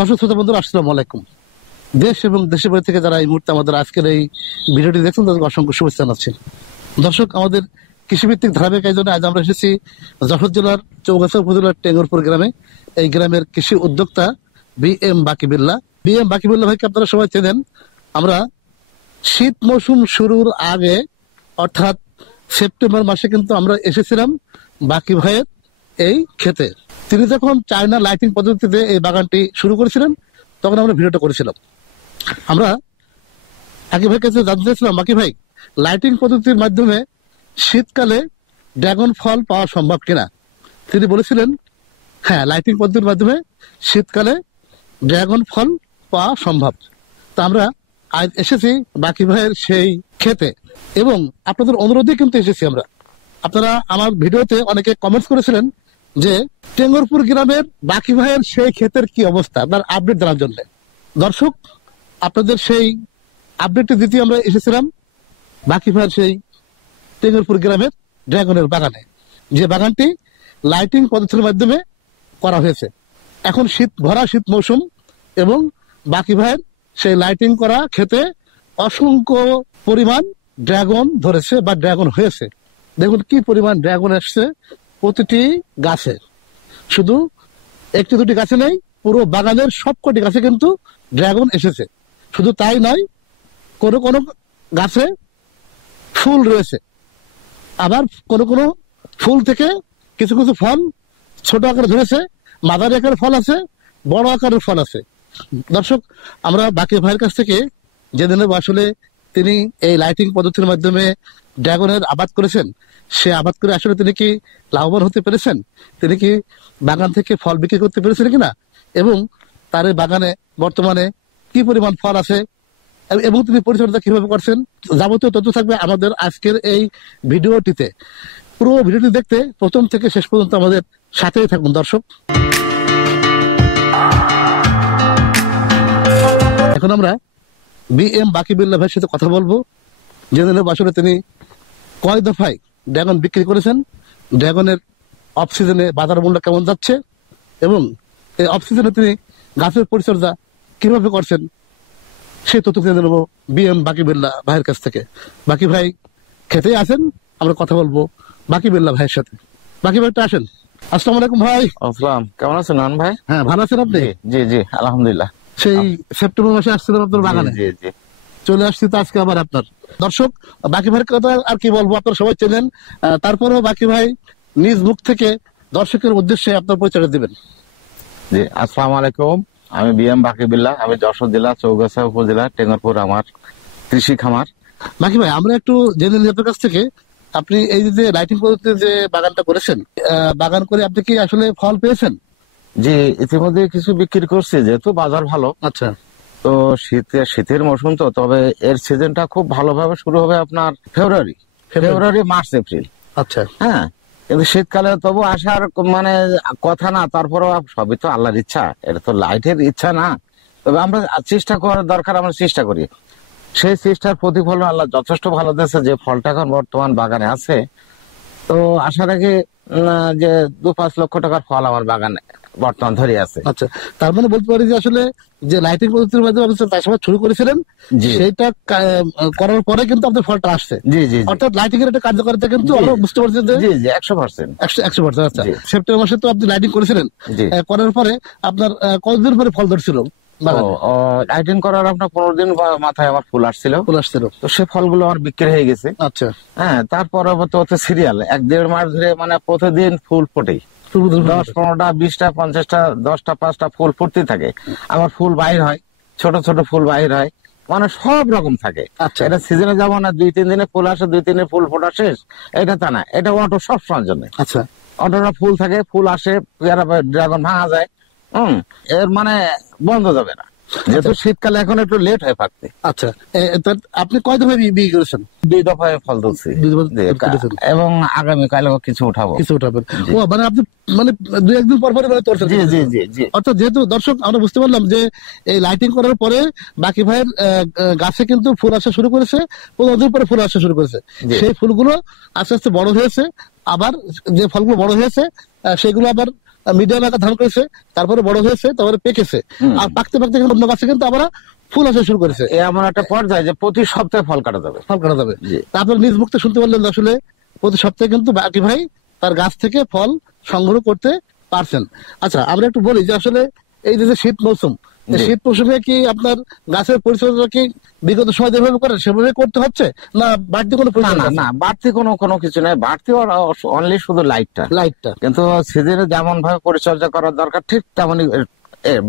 দর্শক শ্রোতা বন্ধুরা, আসসালামু আলাইকুম। দেশ এবং দেশের বাইরে থেকে যারা এই মুহূর্তে আমাদের আজকের এই ভিডিওটি দেখছেন তাদেরকে অসংখ্য শুভেচ্ছা জানাচ্ছি। দর্শক, আমাদের কৃষিভিত্তিক ধারাবাহিক আয়োজনে আজ আমরা এসেছি যশোর জেলার চৌগাছা উপজেলার টেঙ্গরপুর গ্রামে। এই গ্রামের কৃষি উদ্যোক্তা বি.এম. বাকিবিল্লাহ ভাইকে আপনারা সবাই চেনেন। আমরা শীত মৌসুম শুরুর আগে অর্থাৎ সেপ্টেম্বর মাসে কিন্তু আমরা এসেছিলাম বাকি ভাইয়ের এই ক্ষেতে। তিনি যখন চায়না লাইটিং পদ্ধতিতে এই বাগানটি শুরু করেছিলেন তখন আমরা ভিডিওটা করেছিলাম। আমরা বাকি ভাইয়ের কাছে জানতে চাইছিলাম, বাকি ভাই, লাইটিং পদ্ধতির মাধ্যমে শীতকালে ড্রাগন ফল পাওয়া সম্ভব কিনা। তিনি বলেছিলেন হ্যাঁ, লাইটিং পদ্ধতির মাধ্যমে শীতকালে ড্রাগন ফল পাওয়া সম্ভব। তা আমরা আজ এসেছি বাকি ভাইয়ের সেই ক্ষেতে এবং আপনাদের অনুরোধে কিন্তু এসেছি আমরা। আপনারা আমার ভিডিওতে অনেকে কমেন্টস করেছিলেন যে টেঙ্গরপুর গ্রামের বাকি ভাইয়ের সেই ক্ষেতের কি অবস্থা, তার আপডেট জানার জন্য। দর্শক, আপনাদের সেই আপডেটটি দিতে আমরা এসেছিলাম বাকি ভাইয়ের সেই টেঙ্গরপুর গ্রামের ড্রাগনের বাগানে, যে বাগানটি লাইটিং পদ্ধতির মাধ্যমে করা হয়েছে। এখন শীত মৌসুম এবং বাকি ভাইয়ের সেই লাইটিং করা ক্ষেতে অসংখ্য পরিমাণ ড্রাগন ধরেছে বা ড্রাগন হয়েছে। দেখুন কি পরিমাণ ড্রাগন আসছে প্রতিটি গাছে, শুধু একটি দুটি গাছে নেই, পুরো বাগানের সবকটি গাছে কিন্তু ড্রাগন এসেছে। শুধু তাই নয়, কোনো কোনো গাছে ফুল রয়েছে, আবার কোনো কোনো ফুল থেকে কিছু কিছু ফল ছোট আকারে ধরেছে, মাঝারি আকারের ফল আছে, বড় আকারের ফল আছে। দর্শক, আমরা বাকি ভাইয়ের কাছ থেকে জেনে নেব আসলে তিনি এই লাইটিং পদ্ধতির মাধ্যমে ড্রাগনের আবাদ করেছেন, সে আবাদ করে আসলে তিনি কি লাভবান হতে পেরেছেন, তিনি কি বাগান থেকে ফল বিক্রি করতে পেরেছেন কিনা, এবং তার এই বাগানে বর্তমানে কি পরিমাণ ফল আছে এবং তিনি পরিচর্যা কিভাবে করছেন, যাবতীয় তথ্য থাকবে আমাদের আজকের এই ভিডিওটিতে। পুরো ভিডিওটি দেখতে প্রথম থেকে শেষ পর্যন্ত আমাদের সাথেই থাকুন দর্শক। এখন আমরা বি.এম. বাকিবিল্লাহ ভাইয়ের সাথে কথা বলবো, জেনে নেব আসলে তিনি কয় দফায় ড্রাগন বিক্রি করেছেন, ড্রাগনের অফ সিজনে বাজার মূল্য কেমন যাচ্ছে এবং এই অফ সিজনে তিনি গাছের পরিচর্যা কিভাবে করছেন, সেই তথ্য জেনে নেব বি.এম. বাকিবিল্লাহ ভাইয়ের কাছ থেকে। বাকি ভাই খেতেই আছেন, আমরা কথা বলবো বাকিবিল্লাহ ভাইয়ের সাথে। বাকি ভাইটা আসেন। আসসালামু আলাইকুম ভাই। আসসালাম, কেমন আছেন নান ভাই? হ্যাঁ, ভালো আছেন আপনি? জি জি, আলহামদুলিল্লাহ। সেই সেপ্টেম্বর মাসে আসছিলাম আপনার বাগানে, চলে আসছি তো আজকে আবার আপনার। দর্শক, বাকি ভাইয়ের কথা আর কি বলবো, আপনারা সবাই চেনেন, তারপরেও বাকি ভাই নিজ মুখ থেকে দর্শকের উদ্দেশ্যে আপনার পরিচয় দিবেন। জি, আসসালামু আলাইকুম। আমি বি.এম. বাকিবিল্লাহ, আমি যশোর জেলা চৌগাছা উপজেলা টেঙ্গরপুর আমার কৃষি খামার। বাকি ভাই, আমরা একটু জেনে নিই আপনার কাছ থেকে, আপনি এই যে লাইটিং পদ্ধতিতে যে বাগানটা করেছেন, বাগান করে আপনি কি আসলে ফল পেয়েছেন? জি, ইতিমধ্যে কিছু বিক্রি করছি, যেহেতু বাজার ভালো। আচ্ছা। তো শীতের মৌসুম, তো তবে এর সিজনটা খুব ভালোভাবে শুরু হবে আপনার ফেব্রুয়ারি মার্চ এপ্রিল। আচ্ছা। হ্যাঁ, কিন্তু শীতকালে তবু আসার মানে কথা না, তারপরেও সবই তো আল্লাহর ইচ্ছা, এটা তো লাইটের ইচ্ছা না। তবে আমরা চেষ্টা করার দরকার, আমরা চেষ্টা করি, সেই চেষ্টার প্রতিফলন আল্লাহ যথেষ্ট ভালো দিয়েছে। যে ফলটা এখন বর্তমান বাগানে আছে, তো আশা রাখি যে 2-5 লক্ষ টাকার ফল আমার বাগানে বর্তমান ধরে আছে। আচ্ছা, তার মানে বলতে পারি যে আসলে যে লাইটিং পদ্ধতির মাধ্যমে আপনি চাষাবাদ শুরু করেছিলেন, সেইটা করার পরে কিন্তু আপনার ফলটা আসছে। জি জি, অর্থাৎ লাইটিং এর একটা কার্যকারিতা কিন্তু আমরা বুঝতে পারছি যে 100%। আচ্ছা, সেপ্টেম্বর মাসে তো আপনি লাইটিং করেছিলেন, করার পরে আপনার কতদিন পরে ফল ধরছিল? লাইটিং করার আপনার 15 দিন মাথায় আমার ফুল আসছিল, তো সে ফলগুলো আমার বিক্রি হয়ে গেছে। আচ্ছা। হ্যাঁ, তারপর হচ্ছে সিরিয়াল 1-1.5 মাস ধরে মানে প্রতিদিন ফুল ফোটে, 10-15টা 20টা 50টা 10টা 5টা ফুল ফুটতে থাকে। আমার ফুল বাইর হয়, ছোট ছোট ফুল বাইর হয়, মানে সব রকম থাকে। আচ্ছা, এটা সিজনে যাবো না 2-3 দিনে ফুল আসে, 2-3 দিনে ফুল ফোটা শেষ, এটা তা না, এটা অটো সব সময়ের জন্য। আচ্ছা, অটোটা ফুল থাকে, ফুল আসে, ড্রাগন ভাঙা যায়, এর মানে বন্ধ যাবে না, যেহেতু শীতকালে এখন একটু লেট হয় পাকতে। আচ্ছা, আপনি কয় দফায় বিয়ে করেছেন? 2 দফায় ফল ধরছি এবং আগামীকাল কিছু উঠাবো। ও মানে আপনি মানে 2-1 দিন পর পরে তোরছেন? জি জি জি জি। অর্থাৎ যেহেতু দর্শক আমরা বুঝতে পারলাম যে এই লাইটিং করার পরে বাকি ভাইয়ের গাছে কিন্তু ফুল আসা শুরু করেছে, 15 দিন পরে ফুল আসা শুরু করেছে। সেই ফুলগুলো আস্তে আস্তে বড় হয়েছে, আবার যে ফলগুলো বড় হয়েছে সেগুলো আবার মিডিয়াম আকার ধারণ করেছে, তারপরে বড় হয়েছে, তারপরে পেকেছে, আর পাকতে পাকতে কিন্তু অন্য গাছে কিন্তু আবার ফুল আসা শুরু করেছে। এমন একটা পর্যায়ে যে প্রতি সপ্তাহে ফল কাটা যাবে। ফল কাটা যাবে। জি। তারপর নিজ মুক্তে শুনতে পারলেন যে আসলে প্রতি সপ্তাহে কিন্তু বাকি ভাই তার গাছ থেকে ফল সংগ্রহ করতে পারছেন। আচ্ছা, আমরা একটু বলি যে আসলে এই যে শীত মৌসুম, এই জি। শীত মৌসুমে কি আপনার গাছের পরিচর্যা কি বিগত সময় যেভাবে করেন সেভাবে করতে হচ্ছে, না বাড়তি কোনো না পরিচর্যা না আছে? না, বাড়তি কোনো কিছু নাই, বাড়তি অনলি শুধু লাইটটা। লাইটটা। কিন্তু সিজনে যেমন ভাবে পরিচর্যা করার দরকার ঠিক তেমনই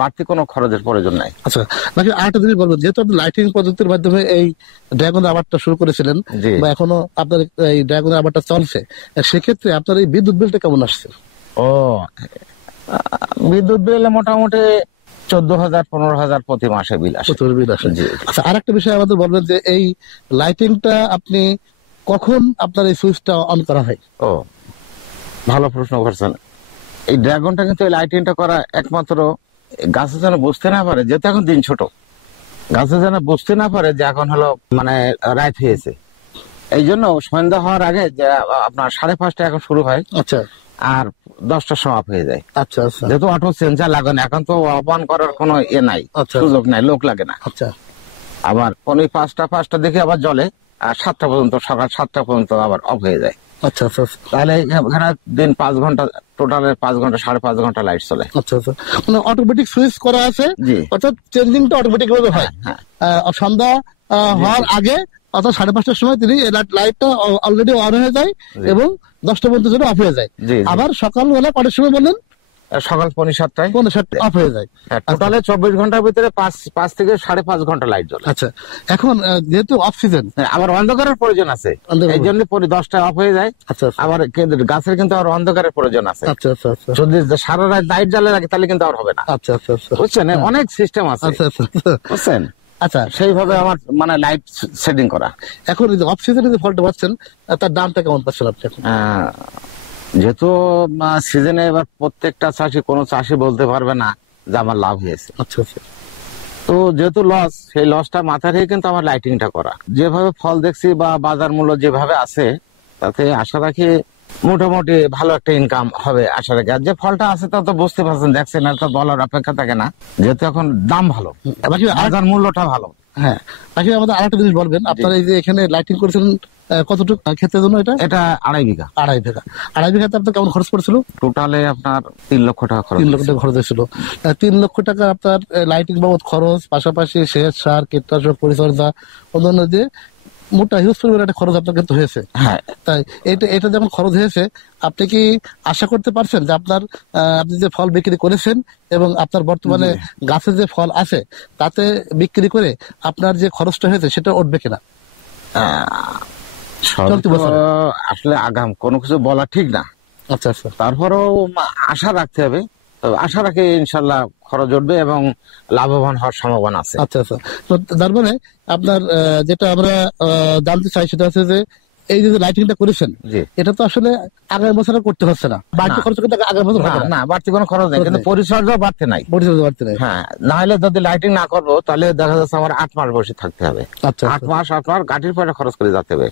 বাড়তি কোনো খরচের প্রয়োজন নাই। আচ্ছা, নাকি আরেকটা জিনিস বলবেন, যেহেতু আপনি লাইটিং পদ্ধতির মাধ্যমে এই ড্রাগন আবারটা শুরু করেছিলেন, জি। বা এখনো আপনার এই ড্রাগন আবারটা চলছে, সেক্ষেত্রে আপনার এই বিদ্যুৎ বিলটা কেমন আসছে? ও, বিদ্যুৎ বিল মোটামুটি 14,000 15,000 প্রতি মাসে বিল আসে। প্রচুর বিল আসে। জি। আচ্ছা, আরেকটা বিষয় আমাদের বলবেন যে এই লাইটিংটা আপনি কখন আপনার এই সুইচটা অন করা হয়? ও, ভালো প্রশ্ন করছেন। এই ড্রাগনটা কিন্তু এই লাইটিংটা করা একমাত্র গাছে যেন বুঝতে না পারে, যেহেতু এখন দিন ছোট, গাছে যেন বুঝতে না পারে যে এখন হলো মানে রাত হয়েছে। এই জন্য সন্ধ্যা হওয়ার আগে যে আপনার 5:30 এখন শুরু হয়, আচ্ছা আর 10টার সময় অফ হয়ে যায়। আচ্ছা আচ্ছা যেহেতু অটো সেন্সার লাগানো, এখন তো অফ করার কোনো নাই, আচ্ছা। সুযোগ নাই, লোক লাগে না। আচ্ছা আবার কোন 5টা দেখে আবার জ্বলে, আর 7টা পর্যন্ত, সকাল 7টা পর্যন্ত আবার অফ হয়ে যায়। আচ্ছা আচ্ছা তাহলে এখানে দিন 5 ঘন্টা, টোটালে 5 ঘন্টা 5.5 ঘন্টা লাইট চলে। আচ্ছা আচ্ছা, মানে অটোমেটিক সুইচ করা আছে, জি। অর্থাৎ চেঞ্জিংটা অটোমেটিক ভাবে হয়। হ্যাঁ। সন্ধ্যা হওয়ার আগে অর্থাৎ 5:30টার সময় তিনি লাইটটা অলরেডি অন হয়ে যায় জি। এবং 10টা পর্যন্ত জন্য অফ হয়ে যায়। জি, জি। আবার সকালবেলা কটার সময় বললেন? সকাল 7:45টায়। 5:30 অফ হয়ে যায়। টোটালে 24 ঘন্টার ভিতরে 5 থেকে 5.5 ঘন্টা লাইট জ্বলে। আচ্ছা, এখন যেহেতু অফ সিজন, আবার অন্ধকারের প্রয়োজন আছে, অন্ধকার। এই জন্য 10টায় অফ হয়ে যায়। আচ্ছা আচ্ছা আবার গাছের কিন্তু আর অন্ধকারের প্রয়োজন আছে। আচ্ছা আচ্ছা আচ্ছা যদি সারা রাত লাইট জ্বালে রাখে তাহলে কিন্তু আর হবে না, আচ্ছা আচ্ছা আচ্ছা বুঝছেন? অনেক সিস্টেম আছে, আচ্ছা আচ্ছা বুঝছেন? আচ্ছা, সেইভাবে আমার মানে লাইট সেটিং করা। এখন এই যে অফ সিজনে যে ফলটা পাচ্ছেন, তার দামটা কেমন পাচ্ছেন আপনি এখন? যেহেতু সিজনে এবার প্রত্যেকটা চাষি, কোনো চাষি বলতে পারবে না যে আমার লাভ হয়েছে। আচ্ছা আচ্ছা তো যেহেতু লস, সেই লসটা মাথায় রেখে কিন্তু আমার লাইটিংটা করা। যেভাবে ফল দেখছি বা বাজার মূল্য যেভাবে আছে, তাতে আশা রাখি মোটামুটি ভালো একটা ইনকাম হবে আশা রাখি। আর যে ফলটা আছে তা তো বুঝতে পারছেন, দেখছেন, আর তো বলার অপেক্ষা থাকে না, যেহেতু এখন দাম ভালো, বাকি বাজার মূল্যটা ভালো। হ্যাঁ, বাকি আমাদের আরেকটা জিনিস বলবেন, আপনার এই যে এখানে লাইটিং করেছেন কতটুকু ক্ষেতের জন্য? এটা এটা 2.5 বিঘা। 2.5 বিঘা। 2.5 বিঘাতে আপনার কেমন খরচ পড়েছিল? টোটালে আপনার 3 লক্ষ টাকা খরচ। 3 লক্ষ টাকা খরচ হয়েছিল। 3 লক্ষ টাকা আপনার লাইটিং বাবদ খরচ, পাশাপাশি সেচ সার কীটনাশক পরিচর্যা অন্যান্য যে মোটা হিউজ পরিমাণ একটা খরচ আপনার কিন্তু হয়েছে। হ্যাঁ। তাই এটা যেমন খরচ হয়েছে, আপনি কি আশা করতে পারছেন যে আপনার আপনি যে ফল বিক্রি করেছেন এবং আপনার বর্তমানে গাছের যে ফল আছে তাতে বিক্রি করে আপনার যে খরচটা হয়েছে সেটা উঠবে কিনা? চলতি বছরে? আসলে আগাম কোনো কিছু বলা ঠিক না, আচ্ছা আচ্ছা তারপরেও আশা রাখতে হবে। তবে আশা রাখি ইনশাল্লাহ খরচ উঠবে এবং লাভবান হওয়ার সম্ভাবনা আছে। আচ্ছা আচ্ছা, তো তার মানে আপনার যেটা আমরা জানতে চাই সেটা হচ্ছে যে এই যে লাইটিংটা করেছেন, জি। এটা তো আসলে আগামী বছরে করতে হচ্ছে না, বাড়তি না। খরচ কিন্তু আগামী বছর হবে না, না। না, বাড়তি কোনো খরচ নেই, খরচ কিন্তু নেই। পরিচর্যা বাড়তে নাই। পরিচর্যা বাড়তে নেই। হ্যাঁ, না হলে যদি লাইটিং না করবো তাহলে দেখা যাচ্ছে আমার 8 মাস বসে থাকতে হবে। আচ্ছা 8 মাস আপনার গাঠির পয়সা খরচ করে যেতে হবে,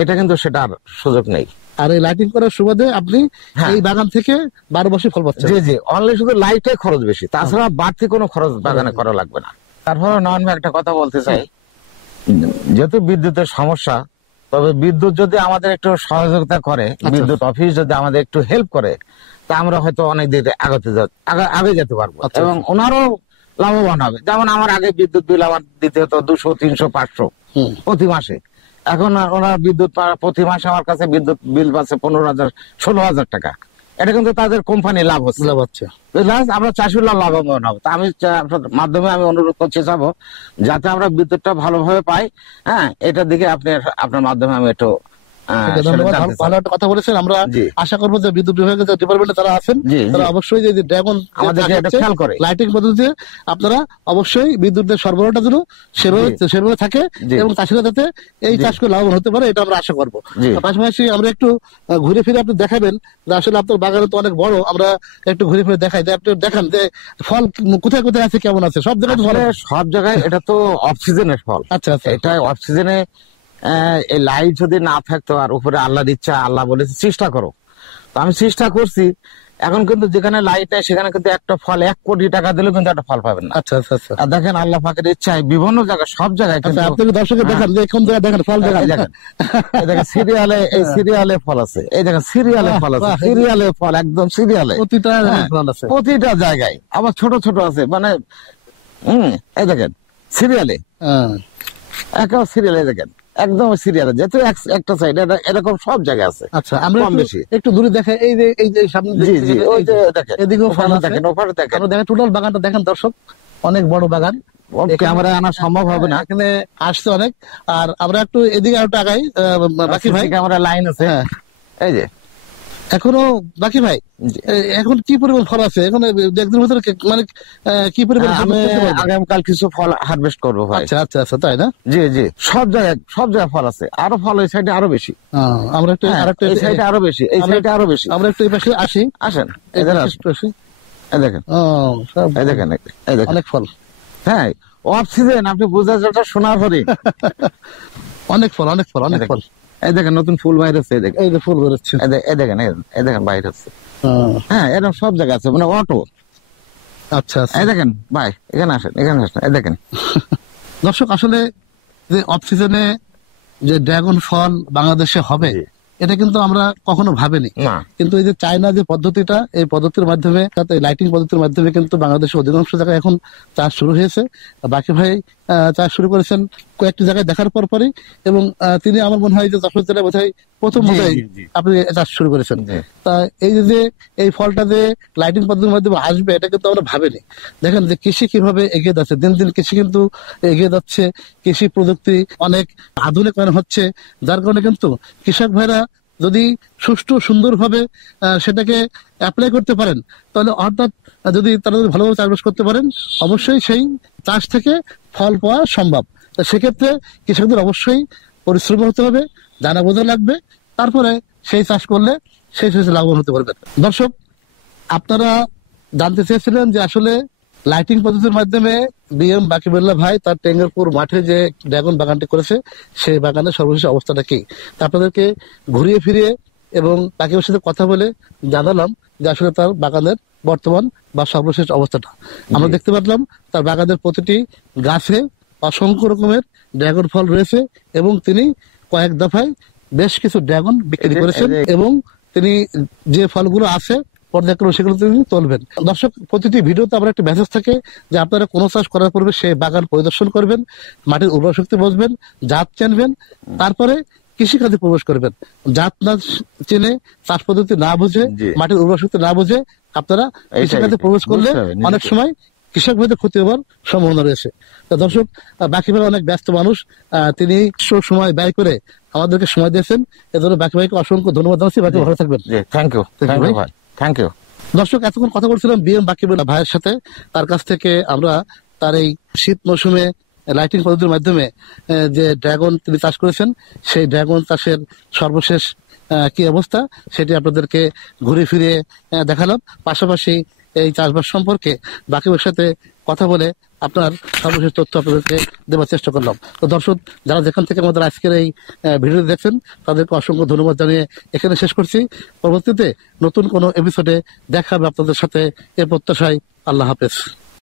এটা কিন্তু সেটার সুযোগ নেই। আর এই লাইটিং করার সুবাদে আপনি হ্যাঁ। এই বাগান থেকে 12 মাসে ফল পাচ্ছেন। জি জি, অনলি শুধু লাইটে খরচ বেশি, তাছাড়া বাড়তি কোনো খরচ বাগানে করা লাগবে না। তারপরে নয়ন ভাই একটা কথা বলতে চাই, যেহেতু বিদ্যুতের সমস্যা, তবে বিদ্যুৎ যদি আমাদের একটু সহযোগিতা করে, বিদ্যুৎ অফিস যদি আমাদের একটু হেল্প করে, তা আমরা হয়তো অনেক দিকে আগে যেতে পারবো আচ্ছা, এবং ওনারও লাভবান হবে। যেমন আমার আগে বিদ্যুৎ বিল আমার দিতে হতো 200, 300, 500 হুম। প্রতি মাসে। এখন ওনার বিদ্যুৎ প্রতি মাসে আমার কাছে বিদ্যুৎ বিল পাচ্ছে 15,000, 16,000 টাকা। এটা কিন্তু তাদের কোম্পানি লাভ হচ্ছে। লাভ হচ্ছে। Plus আমরা চাষিরা লাভবান হবো। তা আমি আপনার মাধ্যমে আমি অনুরোধ করতে চাবো যাতে আমরা বিদ্যুৎটা ভালোভাবে পাই। হ্যাঁ, এটার দিকে আপনার মাধ্যমে আমি একটু ঠিক আছে, ধন্যবাদ। ভালো একটা কথা বলেছেন। আমরা জি। আশা করবো যে বিদ্যুৎ বিভাগের যে ডিপার্টমেন্টে তারা আছেন, জি, জি। তারা অবশ্যই যে ড্রাগন আমাদেরকে এটা খেয়াল করে। লাইটিং পদ্ধতিতে আপনারা অবশ্যই বিদ্যুতের সরবরাহটা যেন সেভাবে থাকে জি। এবং চাষিরা যাতে এই জি। চাষ করে লাভবান হতে পারে, এটা আমরা আশা করবো। জি। পাশাপাশি আমরা একটু ঘুরে ফিরে আপনি দেখাবেন যে আসলে আপনার বাগানে তো অনেক বড়, আমরা একটু ঘুরে ফিরে দেখাই যে আপনি দেখান যে ফল কোথায় কোথায় আছে, কেমন আছে, সব জায়গায় তো ফল আসলে আছে। সব জায়গায় এটা তো অফ সিজনের ফল। আচ্ছা আচ্ছা এটা অফ সিজনে এই লাইট যদি না থাকতো, আর উপরে আল্লাহর ইচ্ছা, আল্লাহ বলেছে চেষ্টা করো, তো আমি চেষ্টা করছি। এখন কিন্তু যেখানে লাইট নেই সেখানে কিন্তু একটা ফল 1 কোটি টাকা দিলেও কিন্তু একটা ফল পাবেন না। আচ্ছা আচ্ছা আচ্ছা আর দেখেন আল্লাহ পাকের ইচ্ছায় বিভিন্ন জায়গায় সব জায়গায় আচ্ছা, কিন্তু আপনি দর্শকে দেখান যে কোন জায়গায় দেখেন ফল এই দেখান। দেখেন, এই দেখেন সিরিয়ালে, এই সিরিয়ালে ফল আছে, এই দেখেন সিরিয়ালে বাহ, ফল আছে, বাহ। সিরিয়ালে ফল, একদম সিরিয়ালে প্রতিটা হ্যাঁ, ফল আছে। প্রতিটা জায়গায়, আবার ছোট ছোট আছে, মানে এই দেখেন সিরিয়ালে, হ্যাঁ। একেবারে সিরিয়ালে দেখেন, একদম সিরিয়ালে, যেহেতু একটা সাইড এরকম সব জায়গায় আছে। আচ্ছা, আমরা কম একটু- বেশি। একটু দূরে দেখাই, এই যে সামনে জি জি, ওই যে এই দেখেন, এদিকেও ফল ওখানে আছে। দেখেন, ওখানে দেখেন, আমরা দেখেন টোটাল বাগানটা দেখেন দর্শক, অনেক বড় বাগান। এখানে- ক্যামেরায় আনা সম্ভব হবে না, এখানে আসছে অনেক। আর আমরা একটু এদিকে আরেকটু আগাই, বাকি ভাই। ক্যামেরা লাইন আছে, হ্যাঁ, এই যে এখনো বাকি ভাই, জি। এখন কি পরিমাণ ফল আছে এখন একদিনের ভিতরে মানে কি পরিমাণ হ্যাঁ, ফল আমি করতে পারবেন? আগামীকাল কিছু ফল হারভেস্ট করবো ভাই। আচ্ছা আচ্ছা আচ্ছা, তাই না? জি জি, সব জায়গায় ফল আছে, আরো ফল এই সাইডে আরো বেশি, আমরা একটু হ্যাঁ, আরেকটু এই সাইডে আরো বেশি, এই আমরা- সাইডে আরো বেশি। আমরা একটু এই পাশে আসি, আসেন, এই এদের পাশে আসেন, একটু আসি। এই দেখেন, ও, সব এই দেখেন, এই দেখেন, অনেক ফল, হ্যাঁ, অফ সিজন, আপনি বুঝার যেটা শোনার পরে অনেক ফল, অনেক ফল, অনেক ফল। এই দেখেন নতুন ফুল বাইর হচ্ছে, এই দেখেন, এই যে ফুল বেরোচ্ছে। এই দেখেন, এই দেখেন বাইর হচ্ছে, হ্যাঁ, হ্যাঁ, এরকম সব জায়গায় আছে, মানে অটো। আচ্ছা আচ্ছা। এই দেখেন ভাই, এখানে আসেন, এখানে আসেন, এই দেখেন, দর্শক, আসলে যে অফ সিজনে যে ড্রাগন ফল বাংলাদেশে হবে, জি। এটা কিন্তু আমরা কখনো ভাবিনি। না, কিন্তু এই যে চায়না যে পদ্ধতিটা, এই পদ্ধতির মাধ্যমে, লাইটিং পদ্ধতির মাধ্যমে কিন্তু বাংলাদেশের অধিকাংশ জায়গায় এখন চাষ শুরু হয়েছে। বাকি ভাই চাষ শুরু করেছেন কয়েকটি জায়গায় দেখার পর পরই, এবং তিনি আমার মনে হয় যে যশোর জেলায় বোধহয় প্রথম জি, বোধহয় জি, জি। আপনি চাষ শুরু করেছেন। জি। তা এই যে এই ফলটা যে লাইটিং পদ্ধতির মাধ্যমে আসবে, এটা কিন্তু আমরা ভাবিনি। দেখেন যে কৃষি কিভাবে এগিয়ে যাচ্ছে, দিন দিন কৃষি কিন্তু এগিয়ে যাচ্ছে, কৃষি প্রযুক্তি অনেক আধুনিকায়ন হচ্ছে, যার কারণে কিন্তু কৃষক ভাইরা যদি সুষ্ঠু সুন্দরভাবে সেটাকে অ্যাপ্লাই করতে পারেন, তাহলে অর্থাৎ যদি তারা যদি ভালোভাবে চাষবাস করতে পারেন, অবশ্যই সেই চাষ থেকে ফল পাওয়া সম্ভব। তো সেক্ষেত্রে কৃষকদের অবশ্যই পরিশ্রম হতে হবে, জানা বোঝা লাগবে, তারপরে সেই চাষ করলে সেই শেষে লাভবান হতে পারবেন। দর্শক, আপনারা জানতে চেয়েছিলেন যে আসলে লাইটিং পদ্ধতির মাধ্যমে বিএম বাকিবুল্লাহ ভাই তার টেঙ্গারপুর মাঠে যে ড্রাগন বাগানটি করেছে, সেই বাগানের সর্বশেষ অবস্থাটা কি, তা আপনাদেরকে ঘুরিয়ে ফিরিয়ে এবং বাকিবের সাথে কথা বলে জানালাম যে আসলে তার বাগানের বর্তমান বা সর্বশেষ অবস্থাটা। আমরা দেখতে পারলাম তার বাগানের প্রতিটি গাছে অসংখ্য রকমের ড্রাগন ফল রয়েছে, এবং তিনি কয়েক দফায় বেশ কিছু ড্রাগন বিক্রি করেছেন, এবং তিনি যে ফলগুলো আছে পর্যায়ক্রমে সেগুলো তিনি তুলবেন। দর্শক, প্রতিটি ভিডিওতে আমার একটা মেসেজ থাকে যে আপনারা কোনো চাষ করার পূর্বে সেই বাগান পরিদর্শন করবেন, মাটির উর্বর শক্তি বুঝবেন, জাত চিনবেন, তারপরে কৃষিকাজে প্রবেশ করবেন। জাত না চিনে, চাষ পদ্ধতি না বুঝে, জি। মাটির উর্বর শক্তি না বুঝে আপনারা কৃষিকাজে প্রবেশ করলে বুঝতে হবে নিজেকে। অনেক সময় কৃষক ভাইদের ক্ষতি হওয়ার সম্ভাবনা রয়েছে। তো দর্শক, বাকি ভাই অনেক ব্যস্ত মানুষ, তিনি সময় ব্যয় করে আমাদেরকে সময় দিয়েছেন, এজন্য বাকি ভাইকে অসংখ্য ধন্যবাদ জানাচ্ছি। বাকি ভালো থাকবেন। জি, thank you, Thank you, thank you ভাই। ভাই, থ্যাংক ইউ। দর্শক, এতক্ষণ কথা বলছিলাম বিএম বাকিবুল্লাহ ভাইয়ের সাথে। তার কাছ থেকে আমরা তার এই শীত মৌসুমে লাইটিং পদ্ধতির মাধ্যমে যে ড্রাগন তিনি চাষ করেছেন, সেই ড্রাগন চাষের সর্বশেষ কি অবস্থা সেটি আপনাদেরকে ঘুরে ফিরে দেখালাম। পাশাপাশি এই চাষবাস সম্পর্কে বাকিবের সাথে কথা বলে আপনার সর্বশেষ তথ্য আপনাদেরকে দেওয়ার চেষ্টা করলাম। তো দর্শক, যারা যেখান থেকে আমাদের আজকের এই ভিডিও দেখছেন, তাদেরকে অসংখ্য ধন্যবাদ জানিয়ে এখানে শেষ করছি। পরবর্তীতে নতুন কোনো এপিসোডে দেখা হবে আপনাদের সাথে, এ প্রত্যাশায়। আল্লাহ হাফেজ।